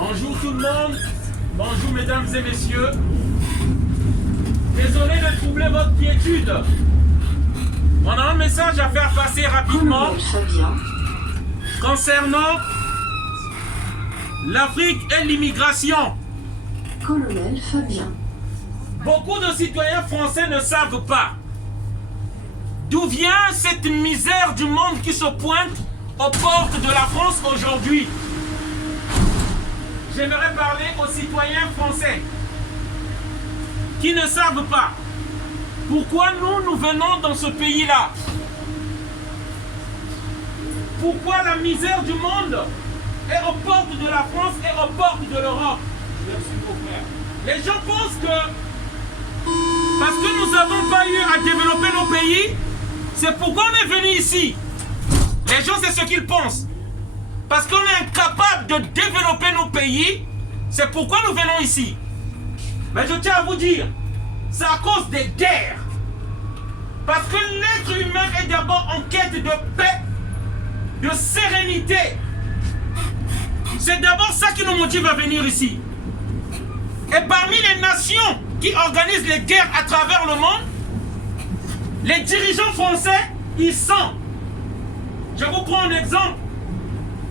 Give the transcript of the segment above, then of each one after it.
Bonjour tout le monde. Bonjour mesdames et messieurs. Désolé de troubler votre quiétude. On a un message à faire passer rapidement concernant l'Afrique et l'immigration. Colonel Fabien. Beaucoup de citoyens français ne savent pas d'où vient cette misère du monde qui se pointe aux portes de la France aujourd'hui. J'aimerais parler aux citoyens français qui ne savent pas pourquoi nous venons dans ce pays-là. Pourquoi la misère du monde est aux portes de la France et aux portes de l'Europe. Les gens pensent que parce que nous n'avons pas eu à développer nos pays, c'est pourquoi on est venu ici. Les gens, c'est ce qu'ils pensent. Parce qu'on est incapable de développer nos pays, c'est pourquoi nous venons ici. Mais je tiens à vous dire, c'est à cause des guerres. Parce que l'être humain est d'abord en quête de paix, de sérénité. C'est d'abord ça qui nous motive à venir ici. Et parmi les nations qui organisent les guerres à travers le monde, les dirigeants français, ils sont. Je vous prends un exemple.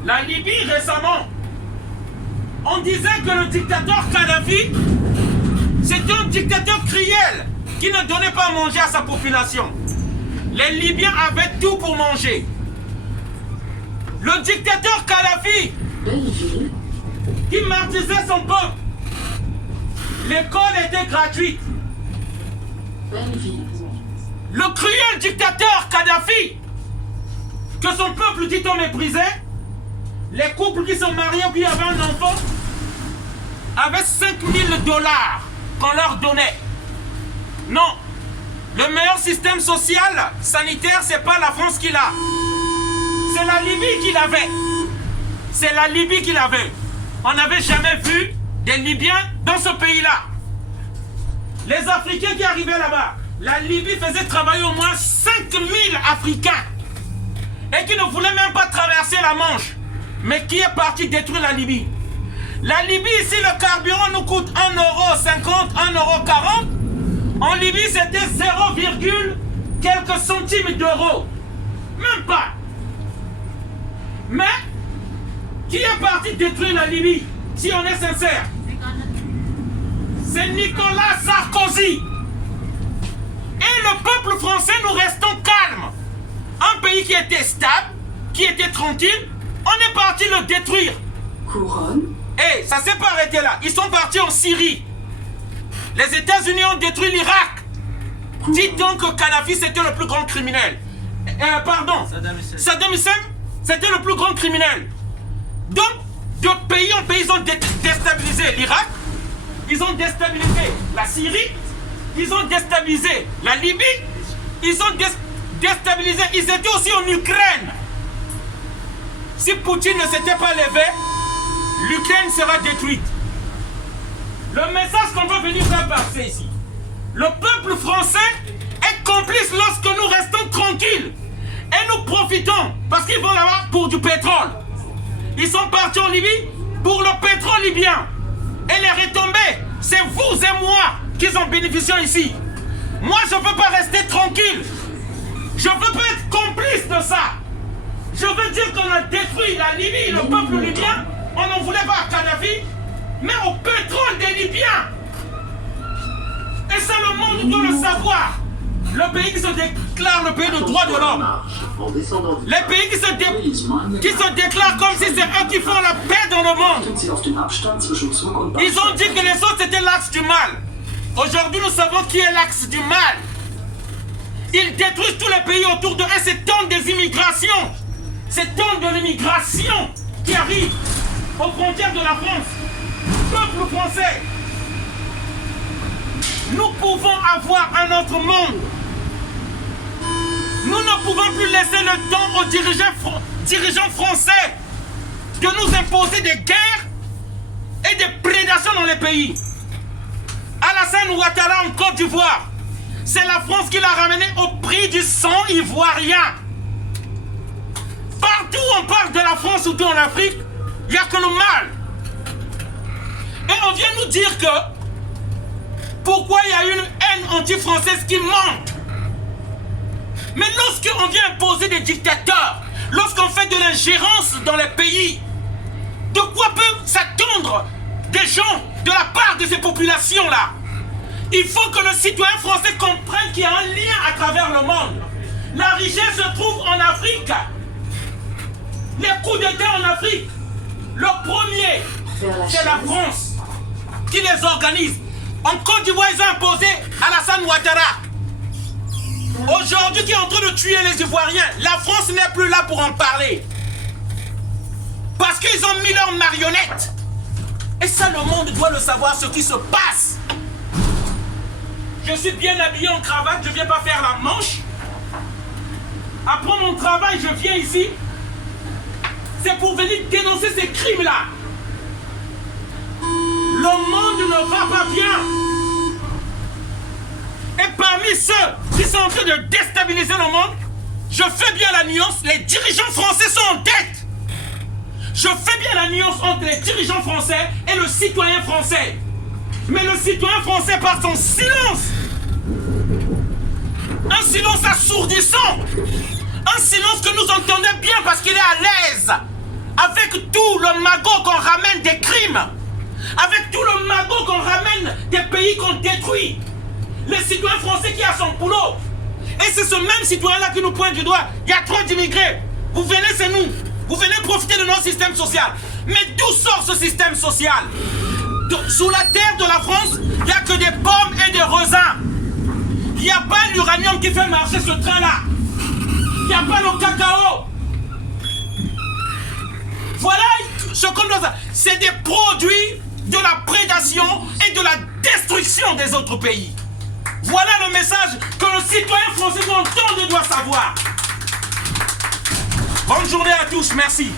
La Libye récemment, on disait que le dictateur Kadhafi, c'était un dictateur cruel qui ne donnait pas à manger à sa population. Les Libyens avaient tout pour manger. Le dictateur Kadhafi, qui martyrisait son peuple, l'école était gratuite. Le cruel dictateur Kadhafi, que son peuple dit on méprisait, les couples qui sont mariés ou qui avaient un enfant, avaient 5000 $ qu'on leur donnait. Non, le meilleur système social, sanitaire, c'est pas la France qui l'a. C'est la Libye qui l'avait. C'est la Libye qui l'avait. On n'avait jamais vu des Libyens dans ce pays-là. Les Africains qui arrivaient là-bas, la Libye faisait travailler au moins 5000 Africains et qui ne voulaient même pas traverser la Manche, mais qui est parti détruire la Libye. La Libye, ici, le carburant nous coûte 1,50 €, 1,40 €. En Libye, c'était 0, quelques centimes d'euros. Même pas. Mais, qui est parti détruire la Libye, si on est sincère? C'est Nicolas Sarkozy. Et le peuple français, nous restons calmes. Un pays qui était stable, qui était tranquille, on est parti le détruire. Couronne. Et ça s'est pas arrêté là. Ils sont partis en Syrie. Les États-Unis ont détruit l'Irak. Dites donc que Kadhafi c'était le plus grand criminel. Saddam Hussein, c'était le plus grand criminel. Donc, de pays en pays, ils ont déstabilisé l'Irak. Ils ont déstabilisé la Syrie. Ils ont déstabilisé la Libye. Ils ont déstabilisé. Ils étaient aussi en Ukraine. Si Poutine ne s'était pas levé, l'Ukraine sera détruite. Le message qu'on veut venir faire passer ici. Le peuple français est complice lorsque nous restons tranquilles. Et nous profitons. Parce qu'ils vont là-bas pour du pétrole. Ils sont partis en Libye pour le pétrole libyen. Et les retombées, c'est vous et moi qui en bénéficions ici. Moi, je ne veux pas rester tranquille. Je ne veux pas être complice de ça. Je veux dire qu'on a détruit la Libye, le peuple libyen. On n'en voulait pas à Kadhafi, mais au pétrole des Libyens. Et ça, le monde doit le savoir. Le pays qui se déclare le pays de droit de l'homme. Les pays qui se déclarent comme si c'est eux qui font la paix dans le monde. Ils ont dit que les autres c'était l'axe du mal. Aujourd'hui, nous savons qui est l'axe du mal. Ils détruisent tous les pays autour d'eux et c'est tant des immigrations. C'est tant de l'immigration qui arrive aux frontières de la France. Peuple français, nous pouvons avoir un autre monde. Nous ne pouvons plus laisser le temps aux dirigeants français de nous imposer des guerres et des prédations dans les pays. Alassane Ouattara en Côte d'Ivoire, c'est la France qui l'a ramené au prix du sang ivoirien. Partout où on parle de la France ou en Afrique, il n'y a que le mal. Et on vient nous dire que pourquoi il y a une haine anti-française qui monte. Mais lorsqu'on vient imposer des dictateurs, lorsqu'on fait de l'ingérence dans les pays, de quoi peuvent s'attendre des gens de la part de ces populations-là? Il faut que le citoyen français comprenne qu'il y a un lien à travers le monde. La richesse se trouve en Afrique. Les coups d'État en Afrique, le premier, c'est la France qui les organise. En Côte d'Ivoire, ils ont imposé Alassane Ouattara. Aujourd'hui, qui est en train de tuer les Ivoiriens, la France n'est plus là pour en parler. Parce qu'ils ont mis leurs marionnettes. Et ça, le monde doit le savoir, ce qui se passe. Je suis bien habillé en cravate, je ne viens pas faire la manche. Après mon travail, je viens ici. C'est pour venir dénoncer ces crimes-là. Le monde ne va pas bien. Et parmi ceux qui sont en train de déstabiliser le monde, je fais bien la nuance, les dirigeants français sont en tête. Je fais bien la nuance entre les dirigeants français et le citoyen français. Mais le citoyen français, par son silence, un silence assourdissant, un silence que nous entendons bien parce qu'il est à l'aise, avec tout le magot qu'on ramène des crimes, avec tout le magot qu'on ramène des pays qu'on détruit. Le citoyen français qui a son boulot. Et c'est ce même citoyen-là qui nous pointe du doigt. Il y a trop d'immigrés. Vous venez, c'est nous. Vous venez profiter de notre système social. Mais d'où sort ce système social? Sous la terre de la France, il n'y a que des pommes et des raisins. Il n'y a pas l'uranium qui fait marcher ce train-là. Il n'y a pas le cacao. Voilà ce qu'on doit faire. C'est des produits de la prédation et de la destruction des autres pays. Voilà le message que le citoyen français doit entendre et doit savoir. Bonne journée à tous, merci.